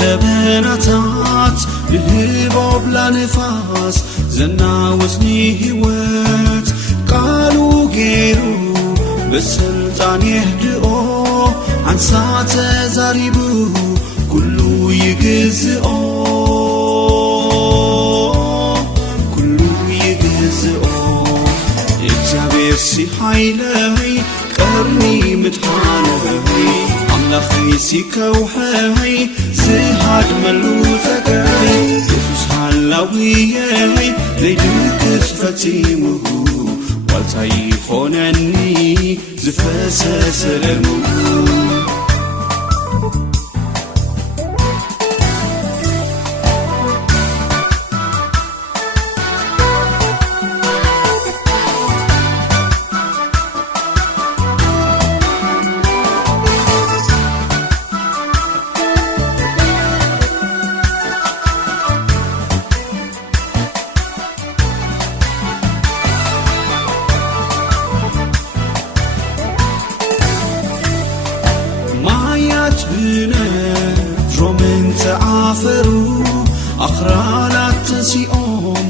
ደበናታት ልህቦብ ላንፋስ ዘናወፅኒ ህይወት ቃሉ ገይሩ በስልጣን የህድኦ አንሳ ተዛሪቡ ኩሉ ይግዝኦ ኩሉ ይግዝኦ እግዚአብሔር ሲኃይለይ ቀርኒ ምድሓነይ አምላኸይ ሲከውሐይ ዝሃድመሉ ፀጋይ ኢየሱስ ሃላዊየይ ዘይድግስ ፈጺሙሁ ዋልታ ይኾነኒ ዝፈሰሰ ደሙ ተዓፈሩ አኽራላት ተሲኦም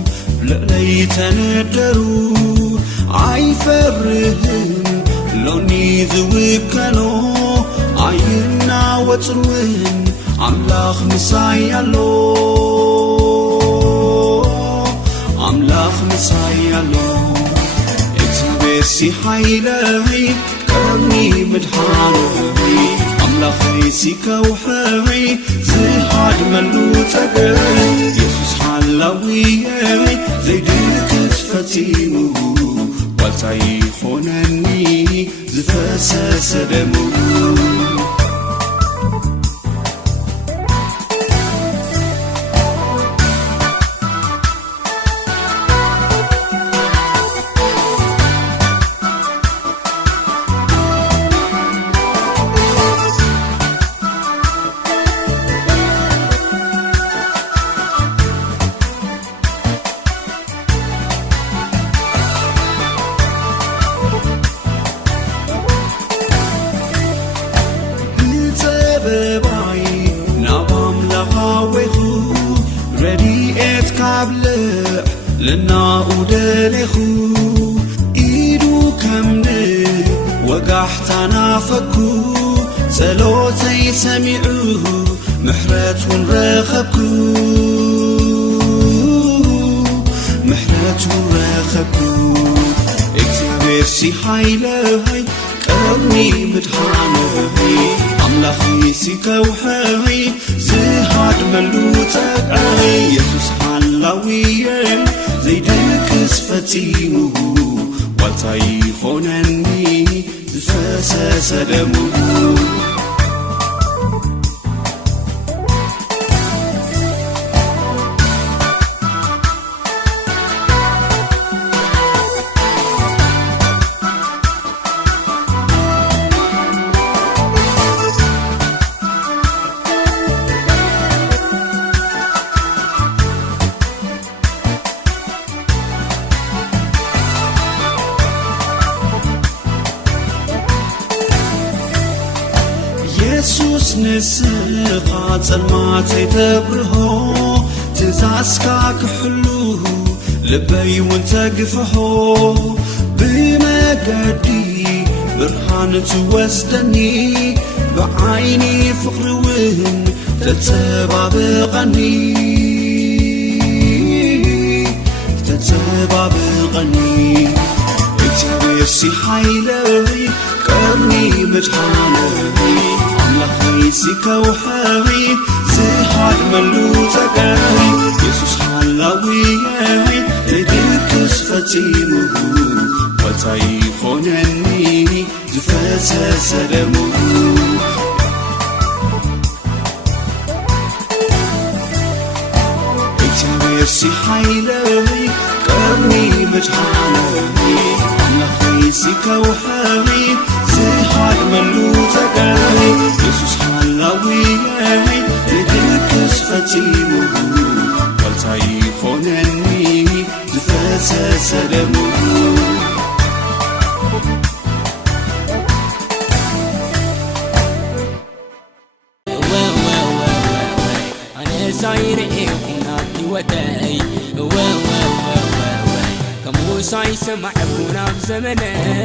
ልዕለይ ተነደሩ ኣይፈርህን ሎኒ ዝውከሎ ኣይናወፅን አምላኽ ምሳይ አሎ አምላኽ ምሳይ አሎ እግዚአብሔር ሲኃይለይ ቀርኒ ምድሓነይ አምላኸይ ሲከውሐይ ዝሃድመሉ ፀጋይ ኢየሱስ ሓላዊየይ ዘይድግስ ፈጺሙሁ ዋልታ ይኾነኒ ዝፈሰሰ ደሙ በባይ ናብ አምላኻዊኹ ረድኤት ካብልዕ ልናኡ ደሌኹ ኢዱ ከምኒ ወጋሕታ ናፈኩ ጸሎተይ ሰሚዑ ምሕረቱን ረኸብኩ ምሕረቱን ረኸብኩ እግዚአብሔር ሲኃይለይ ቀርኒ ምድሓነይ አምላኸይ ሲከውሐይ ዝሃድመሉ ፀጋይ ኢየሱስ ሃላዊየይ ዘይድግስ ፈጺሙሁ ዋልታ ይኾነኒ ዝፈሰሰ ደሙ ኢየሱስ ንስኻ ጸልማተይ ተብርሆ ትእዛዝካ ክሕሉ ልበይ እውን ተግፍሖ ብመገዲ ብርሃን ትወስደኒ ብዓይኒ ፍቕሪ እውን ተጸባብቐኒ ተጸባብቐኒ እግዚአብሔር ሲኃይለይ ቀርኒ ምድሓነይ አምላኸይ ሲከውሐይ ዝሃድመሉ ፀጋይ ኢየሱስ ሓላዊየይ ዘይድግስ ፈጺሙሁ ዋልታ ይኾነኒ ዝፈሰሰ ደሙ እግዚአብሔር ሲኃይለይ ቀርኒ ምድሓነይ አምላኸይ ሲከውሐይ ዝሃድመሉ ፀጋይ ኢየሱስ ሓላዊየይ ዘይድግስ ፈጺሙሁ ዋልታ ይኾነኒ ዝፈሰሰ ደሙ سايرئ كناتي وتاي كمو ساي سمع كنا بزمنه